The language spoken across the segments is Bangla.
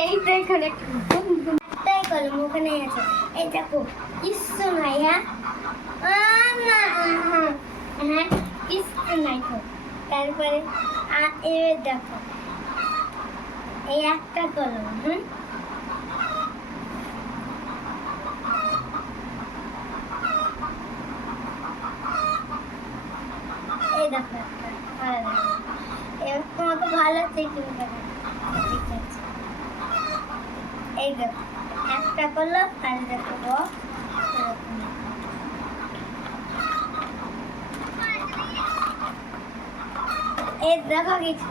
এই দেখো একটাই কলম ওখানে আছে। এই দেখো কিচ্ছু নাই হ্যাঁ কিচ্ছু নাই তো তারপরে এবার দেখো এই একটা কলম হুম? এই দেখো একটা ভালো লাগল। এবার তোমাকে ভালো থেকে এই দেখো একটা করল আর দেখো এই দেখো কিছু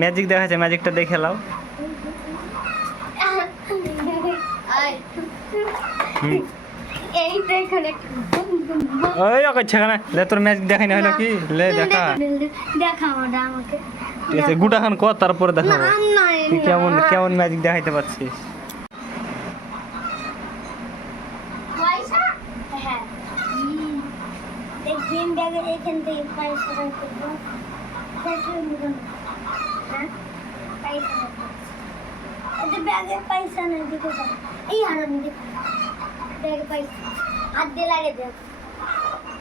ম্যাজিক দেখাচ্ছে, ম্যাজিকটা দেখে লাও হুম এই দেখো একটা ওই ওকে সেখানে। লে তোর ম্যাজিক দেখাই না হলো কি? লে দেখা। দেখা আমাকে। ঠিক আছে গুটা খান কর তারপরে দেখাবো কেমন কেমন ম্যাজিক দেখাইতে পারছিস? পয়সা? হ্যাঁ। এখান থেকে পয়সা। হ্যাঁ? ব্যাগে পয়সা এই হারাম দিকে হাত দিয়ে লাগে দেখ।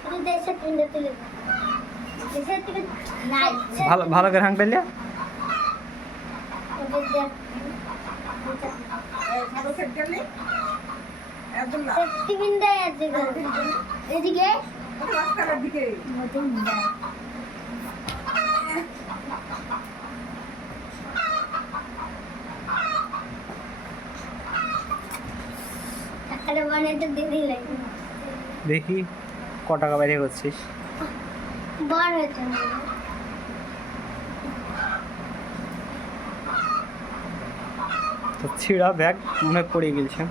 তুই দেশে তুলে নাই। ভালো ভালো করে হাং পেলে ওদের দেখ। সেফটি পিন দেয় আছে গো। এদিকে। বানাইতে দিদি লাগে। দেখি ক টাকা বাইরে করছিস। হয়েছে তো ছিঁড়া ব্যাগ মনে পড়ে গেছে।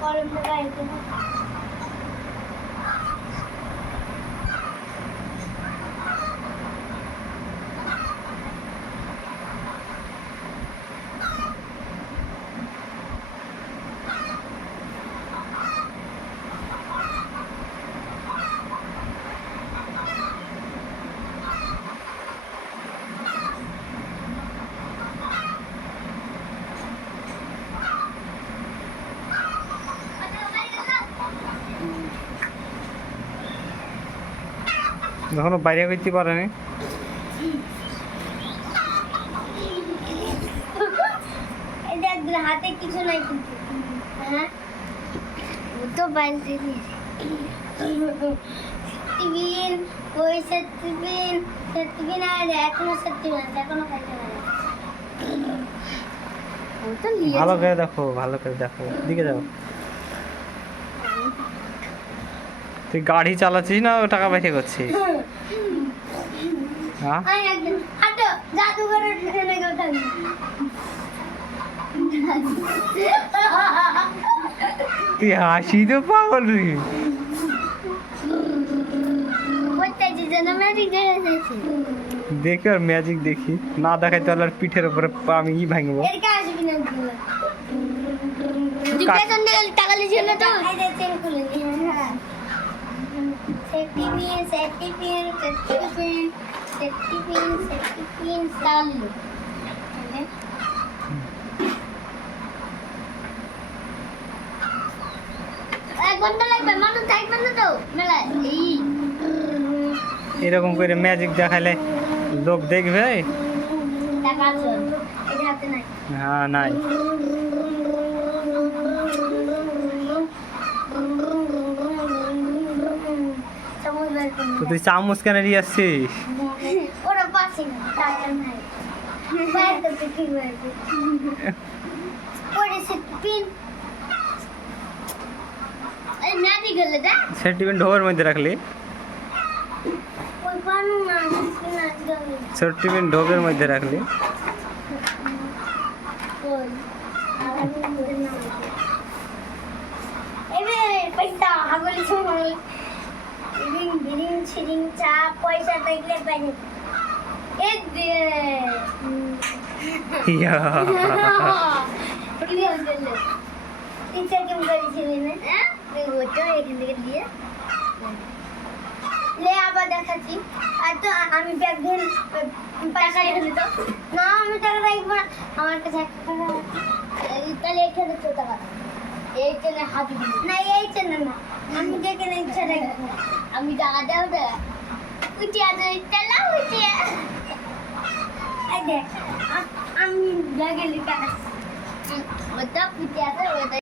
কলমটা গাইতে এখনও বাইরে করতে পারেনি। হাতে কিছু নাই কিন্তু। হ্যাঁ? তো বালতি টিফিন ওই টিফিন টিফিন আর এখনও আছে এখনও খাইতে পারে ভালো করে দেখো ভালো করে দেখো। দিকে যাও। তুই গাড়ি চালাচ্ছিস না টাকা বাইরে করছিস? হ্যাঁ? তুই হাসি তো পাগল রে। দেখে আর ম্যাজিক দেখি। না দেখাই তাহলে আর পিঠের উপরে পা আমি ই ভাঙবো। টাকা লিছিল তো এই যে চেন খুলে নি হ্যাঁ পিন চালু এক ঘণ্টা লাগবে মানুষ থাকবে না তো মেলায় এই এরকম করে ম্যাজিক দেখালে লোক দেখবে হ্যাঁ নাই। তো তুই চামচ কেন নিয়ে আসছিস ওরা পাচ্ছি না টাকা নাই বাইরে করতে ঠিক হয়েছে ওরে সে পিন এই নাদি গেলে দা সেন্টিমেন্ট ঢোকের মধ্যে রাখলি ওই পানু না পিন আছে গেলে সেন্টিমেন্ট ঢোকের মধ্যে রাখলি বিরিং বিরিং ছিরিং চা পয়সা থাকলে পাই এ দে ইয়া কি বলছিল টিচার কেমন করেছিলি হ্যাঁ ওটা এখান থেকে দিয়ে লে আবার দেখাচ্ছি আর তো আমি ব্যাগ দিয়ে টাকা রেখে দিত না আমি টাকা রাখব না আমার কাছে এক টাকা। তাহলে এখানে তো টাকা এই চেনে হাত না এইখানে না আমি যেখানে ইচ্ছা রাখব আমি টাকা দেবো দে উঠিয়া দে তেলা উঠিয়া এই দেখ আ- আমি জাগে লিখে ওটা উঠিয়া দে ওটা